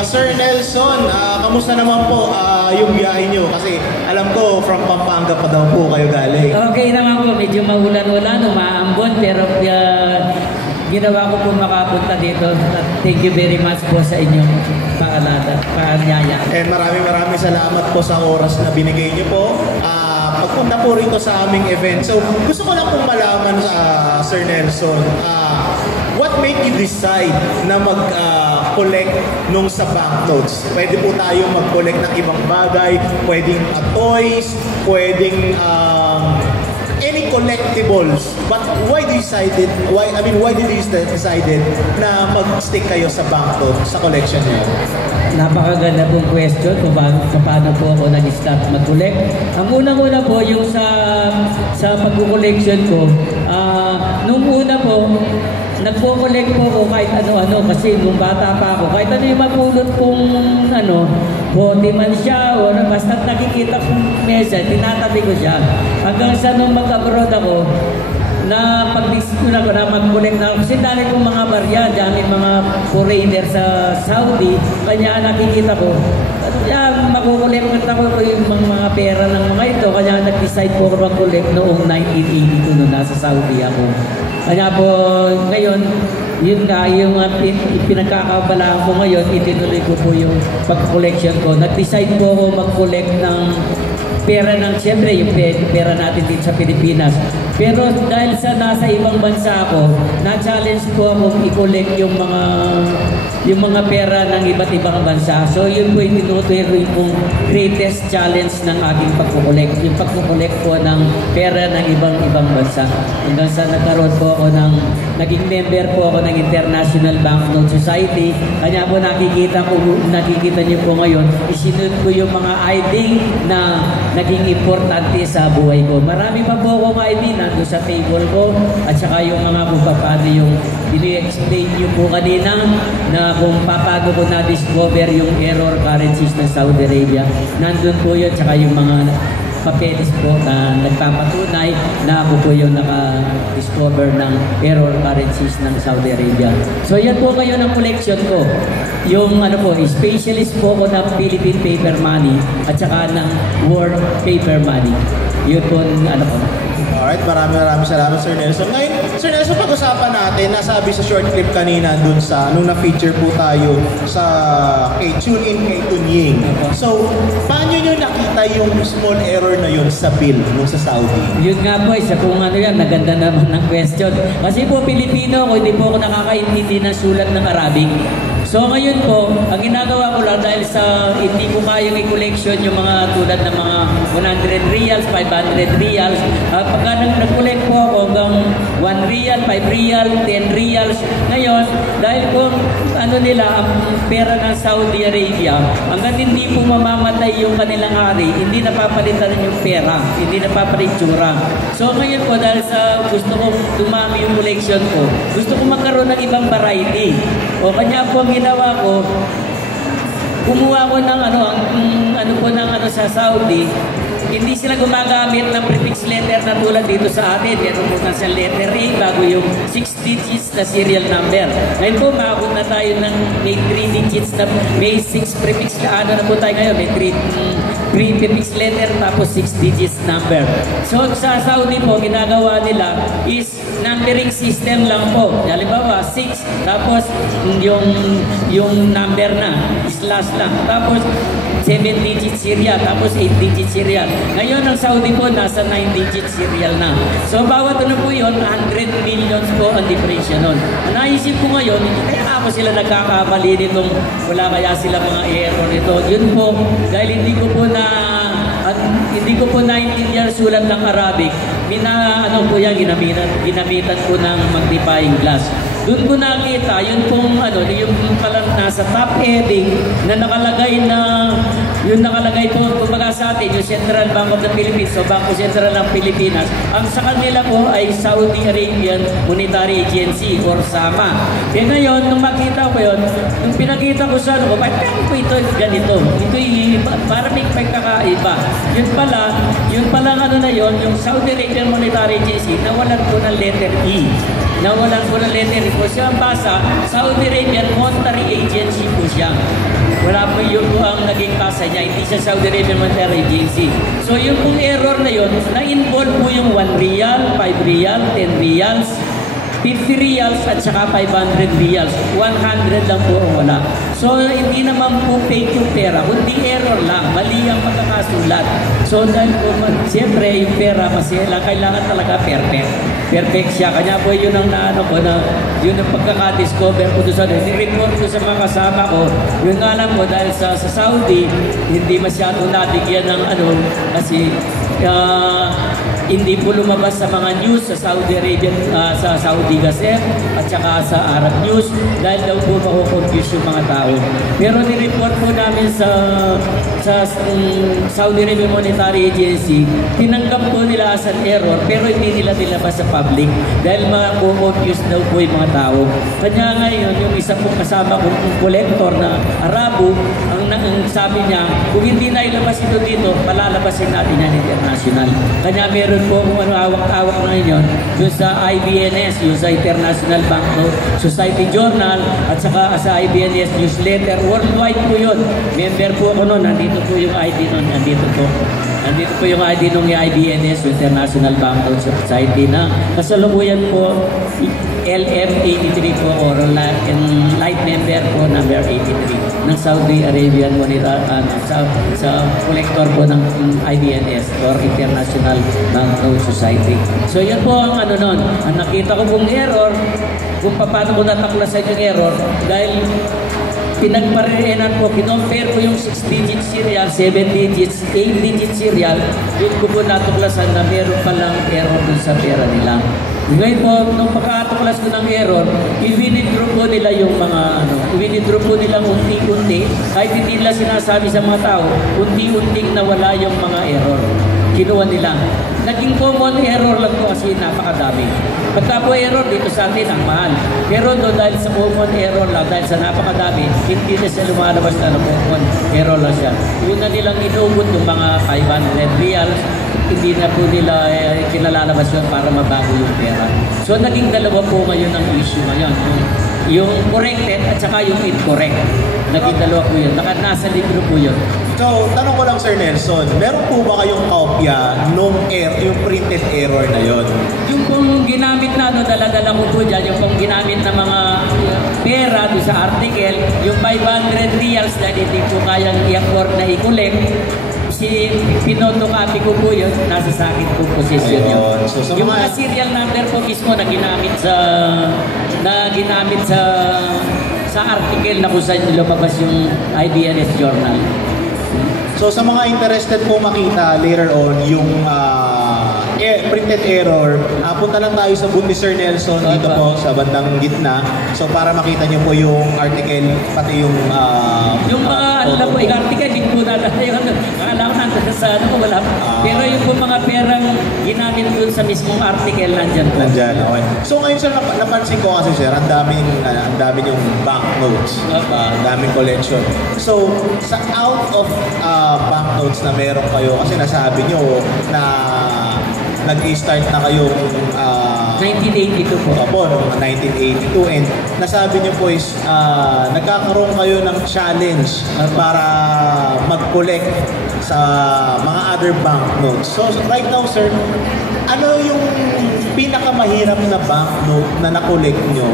Sir Nelson, kamusta naman po yung biyahe nyo? Kasi alam ko, from Pampanga pa daw po kayo galing. Okay naman po, medyo maulan-ulan, umaambon, pero ginawa ko po makapunta dito. Thank you very much po sa inyong paanyaya. And maraming salamat po sa oras na binigay nyo po. Pagpunta po rito sa aming event. So, gusto ko lang pong malaman sa Sir Nelson, what make you decide na mag-collect nung sa banknotes? Pwede po tayo mag-collect ng ibang bagay, pwedeng toys, pwedeng any collectibles. But why did you decided na mag-stick kayo sa banknote sa collection niyo? Napakaganda pong question kung paano po ako nag-start mag-collect. Ang unang-una po, yung sa pag-collection ko, nung una po, nagpo-collect po ako kahit ano-ano kasi nung bata pa ako, kahit ano yung mapulot kong bote man siya o basta nakikita kong mesa, tinatabi ko siya. Hanggang sa nung mag-abroad ako, na pag-decision ako na mag-collect na ako. Kasi dahil kong mga barya, dahil mga foreigner sa Saudi, kanya nakikita ko, makukolect ako yung mga pera ng mga ito. Kaya nag-decide po ako mag-collect noong 1982 nung nasa Saudi ako. Kaya po ngayon, yun nga, yung pinagkakabalaan ko ngayon, itinuloy ko po yung pag-collection ko. Nag-decide po ako mag-collect ng pera ng, siyempre, yung pera natin dito sa Pilipinas. Pero dahil sa nasa ibang bansa ako, na-challenge po ako i-collect yung mga pera ng iba't ibang bansa. So yun po yung tinutuloy kong greatest challenge ng aking pagkukolekt. Yung pagkukolekt po ng pera ng ibang bansa. Hanggang sa nagkaroon po ako naging member po ako ng International Banknote Society. Kanya po nakikita niyo po ngayon, isinunod ko yung mga ID na naging importante sa buhay ko. Marami pa po akong ID nandun sa table ko at saka yung mga kung paano yung i-explain niyo po kanina na kung paano ko na-discover yung error currencies ng Saudi Arabia. Nandun po yun, saka yung mga papeles po na nagpapatunay na ako po yung naka-discover ng error currencies ng Saudi Arabia. So yan po kayo ng collection ko. Yung specialist po ko ng Philippine paper money at saka ng world paper money. Yun po ko. Alright, maraming salamat Sir Nelson. Ngayon, Sir Nelson, pag-usapan natin, nasabi sa short clip kanina dun sa, nung na-feature po tayo sa kay Tune In kay Tunying. So, paano nyo nakita yung small error na yun sa bill nung sa Saudi? Yun nga po, isa kung yan, naganda naman ng question. Kasi po, Pilipino ako, hindi po ako nakakaintindi ng sulat ng Arabic. So ngayon po, ang ginagawa ko lang dahil sa hindi ko kayang i-collection yung mga tulad ng mga 100 reals, 500 reals. Pagka nag-collect po ako hanggang 1 real, 5 real, 10 reals. Ngayon, dahil po nila, ang pera ng Saudi Arabia, hanggang hindi po mamamatay yung kanilang hari, hindi napapalitan yung pera, hindi napapalitsura. So ngayon po, dahil sa gusto ko dumami yung collection ko, gusto ko magkaroon ng ibang variety. O kanya po ang ginawa ko, kumuha ko ng sa Saudi, hindi sila gumagamit ng prefix letter na tulad dito sa atin. Meron po na sa letter A bago yung 6 digits na serial number. Ngayon po, maabot na tayo ng may 3 digits na may 6 prefix na po tayo ngayon. May 3 prefix letter tapos 6 digits number. So sa Saudi po, ginagawa nila is numbering system lang po. Halimbawa, 6 tapos yung number na slash lang. Tapos 7 digit serial tapos 8 digit serial. Ngayon ang Saudi po nasa 9 digit serial na. So bawat po yun, 100 millions po ang difference nun. Naisip ko ngayon, kaya ako sila nagkakamali nitong wala kaya sila mga error nito. Yun po, dahil hindi ko po naintindihan sulat ng Arabic, ginamitan ko ng magnifying glass. Doon ko nakita, yun pong yung palang nasa top heading na nakalagay po, kumbaga sa atin, yung Central Bank of the Philippines, so Bangko Sentral ng Pilipinas, ang sa kanila po ay Saudi Arabian Monetary Agency or SAMA. Kaya ngayon, nung makita ko yun, nung pinakita ko sa bakit po ito ganito? Ito para may pagkakaiba. Yun pala yung Saudi Arabian Monetary Agency, nawalan po ng letter E. Nawalan po ng letter E po siya. Ang basa, Saudi Arabian Monetary Agency po siya. siya. Wala po yun po ang naging kasa niya, hindi siya Saudi Arabian Monetary Agency. So yung pong error na yun, na-involve po yung 1 real, 5 real, 10 reals, 50 reals at saka 500 reals. 100 lang po ang wala. So hindi naman po fake yung pera, kundi error lang, mali ang pagkakasulat. So dahil po, siyempre yung pera, kailangan talaga perfect. Perfect siya. Kanya po yun ang naano ko na yun ang pagkakadiscover ko doon sa report ko sa mga kasama ko. Yun nga lang po dahil sa Saudi, hindi masyadong nabigyan ng ano kasi hindi po lumabas sa mga news sa Saudi Arabian, sa Saudi Gazette at saka sa Arab News dahil daw po mako-confuse yung mga tao. Pero ni-report po namin sa Saudi Arabian Monetary Agency, tinanggap po nila as an error pero hindi nila nilabas sa public dahil mako-confuse daw po yung mga tao. Kanya ngayon, yung isa pong kasama kong collector na Arabo, ang sabi niya, kung hindi na ilabas ito dito, palalabasin natin yan international. Kanya meron po kung ano awak-awak na yun, yung sa IBNS, yung sa International Banknote Society Journal, at saka sa IBNS newsletter, worldwide po yun. Member po ako nun, nandito po yung ID nun, nandito po. Nandito po yung ID ng IBNS, International Banknote Society na kasalukuyan po LM83 po or light member po number 83 ng Saudi Arabian Monetary sa collector po ng IBNS or International Banknote Society. So yan po ang ano nun. Ang nakita ko pong error, kung paano ko nataklasan yung error dahil pinagparehenan po, kinompare ko yung 6-digit serial, 7 digits, 8-digit serial, yun ko po natuklasan na meron palang error dun sa pera nila. Ngayon po, nung pagkatuklas ko ng error, i-withdraw po nila yung mga i-withdraw po nila unti-unti, kahit hindi nila sinasabi sa mga tao, unti-unting nawala yung mga error. Kinuha nila. Naging common error lang po kasi napakadami. Pagka po error dito sa atin ang mahal. Pero doon dahil sa common error lang, dahil sa napakadami, hindi na siya lumalabas na common error lang siya. Yun na nilang inuubot yung mga 500 reals, hindi na po nila kinalalabas yun para mabago yung pera. So naging dalawa po ngayon ang issue ngayon. Yung corrected at saka yung incorrect. Naging dalawa po yun. Nasa libro po yun. So, tanong ko lang Sir Nelson, meron po ba kayong kopya nung yung printed error na yon? Yung pong ginamit na, dala-dala ko po dyan, yung pong ginamit na mga pera doon sa article, yung 500 reals na hindi po kayang i-afford na i-collect, pinotocopy ko po yun, nasa sa akin po posisyon yun. So, yung mga serial number po mismo na ginamit sa article na kung saan lumabas yung IBNS journal. So sa mga interested po makita later on yung printed error, punta lang tayo sa booth ni Sir Nelson dito po sa bandang gitna. So para makita niyo po yung article, pati yung yung mga alam po, yung article, hindi po natin alam natin sa wala. Pero yung po mga perang ginamit doon sa mismong article, nandyan po. Nandyan, okay. So ngayon sir, napansin ko kasi sir, ang dami yung banknotes, ang daming collection. So sa out of banknotes na meron kayo, kasi nasabi nyo na nag-start na kayong 1982 po. Opo, noong 1982, and nasabi niyo po is nagkakaroon kayo ng challenge para mag-collect sa mga other banknotes. So right now sir, ano yung pinakamahirap na banknote na na-collect nyo?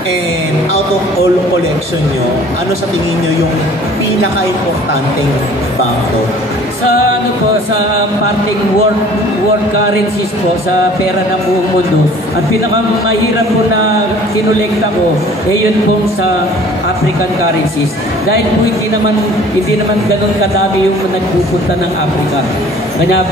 And out of all collection nyo, ano sa tingin nyo yung pinaka-importanting banknote? Sa sa parting world currencies po, sa pera ng buong mundo, ang pinakamahirap po na kinolekta ko, yun po sa African currencies. Dahil po hindi naman ganun kadami yung nagpupunta ng Africa. Kanya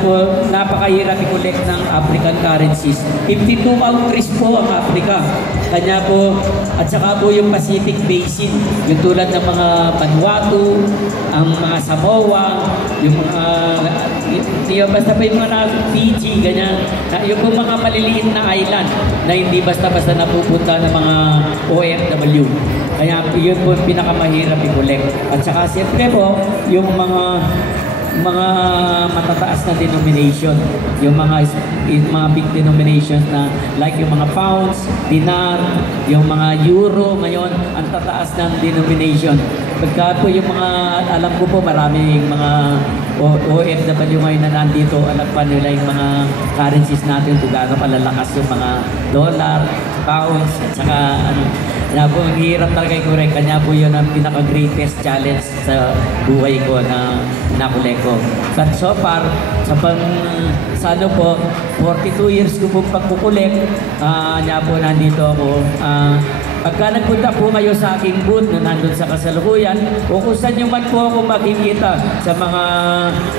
po napakahirap i-collect ng African currencies. 52 countries po ang Africa. Kanya po, at saka po yung Pacific Basin, yung tulad ng mga Vanuatu, ang mga Samoa, yung mga basta pa yung mga Fiji, ganyan. Yung po mga maliliit na island na hindi basta-basta napupunta ng mga OFW. Kaya yun po pinakamahirap i-collect. At saka siyempre po, yung mga mga matataas na denomination, yung mga big denominations na like yung mga pounds, dinar, yung mga euro ngayon, ang tataas ng denomination. Pagka po yung mga, alam ko po maraming mga OFW ngayon na nandito, alam pa nila yung mga currencies natin, kung gaano palalakas yung mga dollar, pounds, at saka ano, kaya po, hirap talaga i-correct. Kanya po yun ang pinaka-greatest challenge sa buhay ko na nakulek ko. But so far, sa ano po, 42 years ko po pagkukulek, kanya po nandito ako. Pagka nagpunta po kayo sa aking booth na nandun sa kasalukuyan, o kung saan nyo man po ako makikita sa mga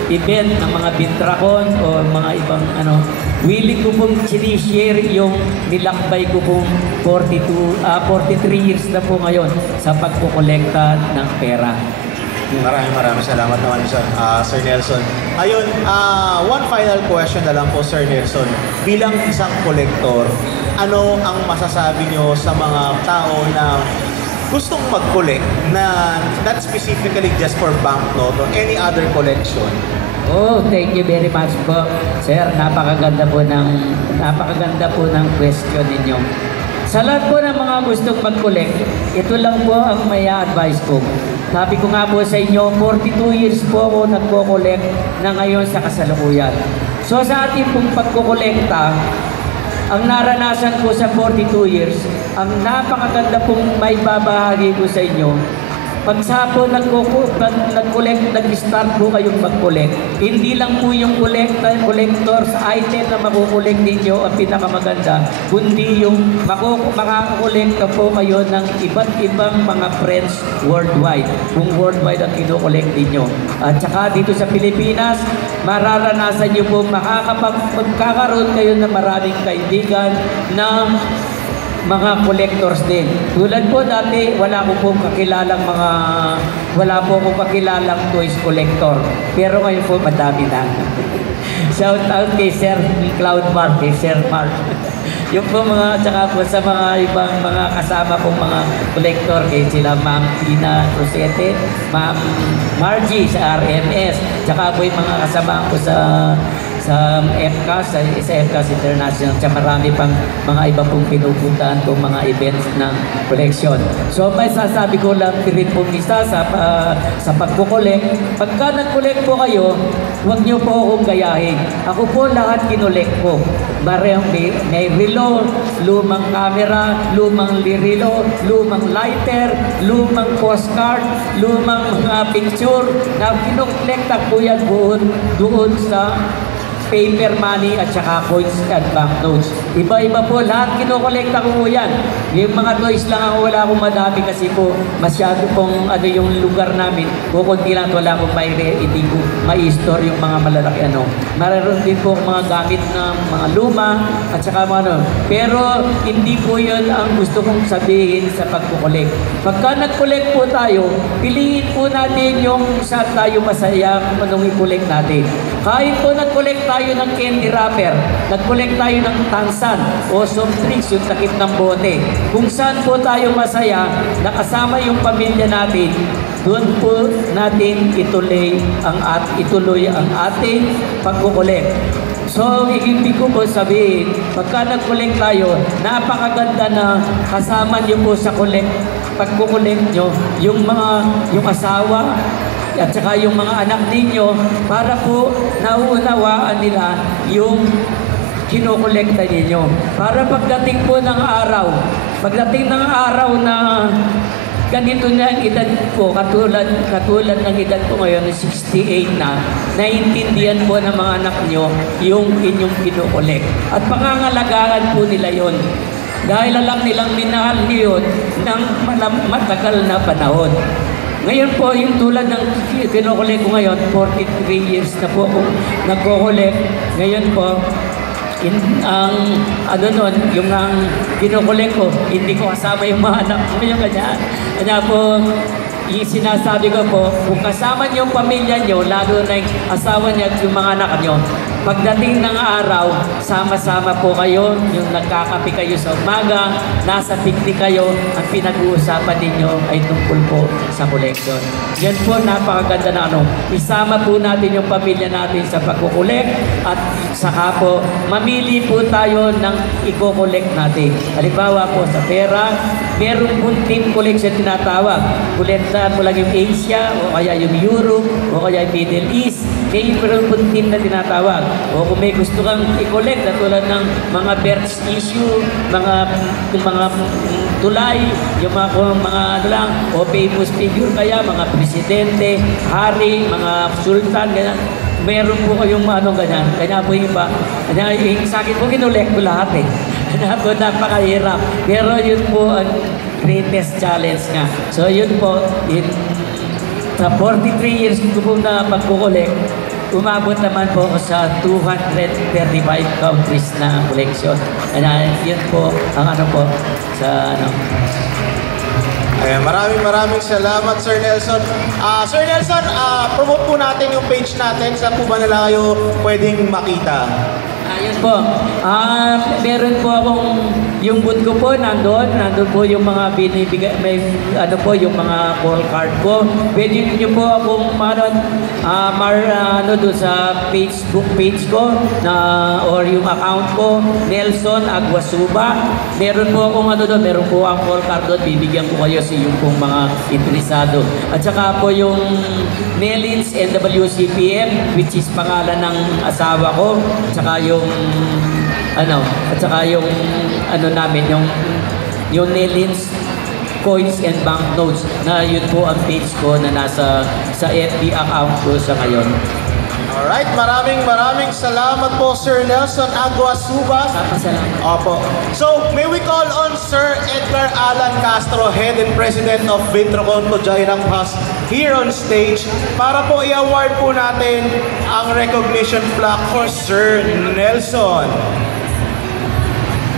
event ng mga Bintracon o mga ibang ano, willing ko pong sinishare yung nilakbay ko pong 43 years na po ngayon sa pagkukolekta ng pera. Maraming salamat naman Sir Nelson. Ayun, one final question na lang po, Sir Nelson. Bilang isang kolektor, ano ang masasabi nyo sa mga tao na gustong mag-collect na not specifically just for banknote or any other collection? Oh, thank you very much po. Sir, napakaganda po ng question ninyo. Sa lahat po ng mga gustong mag-collect, ito lang po ang may advice ko. Sabi ko nga po sa inyo, 42 years po ako nagko-collect na ngayon sa kasalukuyan. So sa ating pong pagko-kolekta, ang naranasan ko sa 42 years, ang napakaganda pong may babahagi ko sa inyo, pag sa po nag-collect, nag-start po kayong mag-collect, hindi lang po yung collector's item na makukolect ninyo ang pinakamaganda, kundi yung makakakolect po kayo ng iba't ibang mga friends worldwide, kung worldwide ang kinokolect ninyo. At saka dito sa Pilipinas, mararanasan nyo po magkakaroon kayo ng maraming kaibigan na mga collectors din. Tulad po dati, wala po akong kakilalang toys collector. Pero ngayon po, madami na. Shout out kay Sir Cloud Mark, kay Sir Mark. Yung po mga, tsaka po sa mga ibang mga kasama pong mga collector, kay sila Ma'am Tina Rosete, Ma'am Margie sa RMS, tsaka po yung mga kasama ko sa FCAS, sa FCAS International, at marami pang mga iba pong pinupuntahan kong mga events ng collection. So may sasabi ko lang rin pong isa sa pagkukolek. Pagka nag-collect po kayo, huwag niyo po akong gayahin. Ako po lahat kinolek ko. May relo, lumang camera, lumang lirilo, lumang lighter, lumang postcard, lumang mga picture na kinokolekta po yan doon sa paper money at saka coins at banknotes. Iba-iba po, lahat kinokolekta ko po yan. Yung mga toys lang ako, wala akong madami kasi po masyado pong yung lugar namin. Kukunti lang, wala akong hindi ko ma-store yung mga malalaki ano. Mararoon din po mga gamit na mga luma at saka mga ano. Pero hindi po yun ang gusto kong sabihin sa pagkukolekt. Pagka nag-collect po tayo, piliin po natin yung saan tayo masaya kung i-collect natin. Kahit po nag-collect tayo ng candy wrapper, nag-collect tayo ng tansan o soft drinks, yung takip ng bote. Kung saan po tayo masaya, nakasama yung pamilya natin, doon po natin ituloy ang ating pagkukolekt. So, ibig ko po sabihin, pagka nag-collect tayo, napakaganda na kasama niyo po sa pagkukolekt nyo, yung asawa, at saka yung mga anak ninyo, para po nauunawaan nila yung kinokolekta ninyo. Para pagdating po ng araw na ganito na ang edad ko, katulad ng edad ko ngayon, 68 na, naiintindihan po ng mga anak nyo yung inyong kinokolekt. At pangangalagaan po nila yon. Dahil alam nilang minahal niyo yun ng matagal na panahon. Ngayon po, yung tulad ng kinokolek ko ngayon, 43 years na po ako nagkokolek. Ngayon po, yung kinokolek ko, hindi ko kasama yung mga anak ko yung ganyan. Kaya po, yung sinasabi ko po, kung kasama niyo yung pamilya niyo, lalo na yung asawa niyo at yung mga anak niyo, pagdating ng araw, sama-sama po kayo, yung nagkakape kayo sa umaga, nasa picnic kayo, ang pinag-uusapan ninyo ay tungkol po sa collection. Yan po, napakaganda na ano. Isama po natin yung pamilya natin sa pagkukolekt at saka po, mamili po tayo ng i-collect natin. Halimbawa po sa pera, meron po team collection tinatawag. Kolektahan mo lang yung Asia, o kaya yung Europe, o kaya yung Middle East. Kaya meron po team na tinatawag. O kung may gusto kang i-collect na tulad ng mga birth issue, mga tulay, yung mga ano lang, o famous figure kaya, mga presidente, hari, mga sultan, ganyan. Meron po kayong ano ganyan. Kanya po yung iba. Kanya, sa akin po kinulek ko lahat eh. Kanya po napakahirap. Pero yun po ang greatest challenge nga. So yun po, sa 43 years ko po na pagkukulek, umabot naman po ako sa 235 countries na collection. Kaya yun po ang ano po sa ano. Ayan, maraming salamat, Sir Nelson. Sir Nelson, promote po natin yung page natin. Saan po ba nila kayo pwedeng makita? Ayun po. Meron po akong yung booth ko po nandun po yung mga binibigay, may ano po yung mga call card ko. Pwede niyo po akong ano doon sa Facebook page ko na or yung account ko, Nelson Aguasuba. Meron po akong ano doon, meron po ang call card doon, bibigyan ko kayo sa yung pong mga interesado. At saka po yung Nelins NWCPM, which is pangalan ng asawa ko, at saka yung ano, at saka yung ano namin, yung Nelins Coins and Banknotes na yun po ang page ko na nasa sa FB account ko sa ngayon. Alright, maraming salamat po, Sir Nelson Aguasuba. Salamat. Opo. So, may we call on Sir Edgar Alan Castro, Head and President of Vitrocon, to join us here on stage para po i-award po natin ang recognition plaque for Sir Nelson.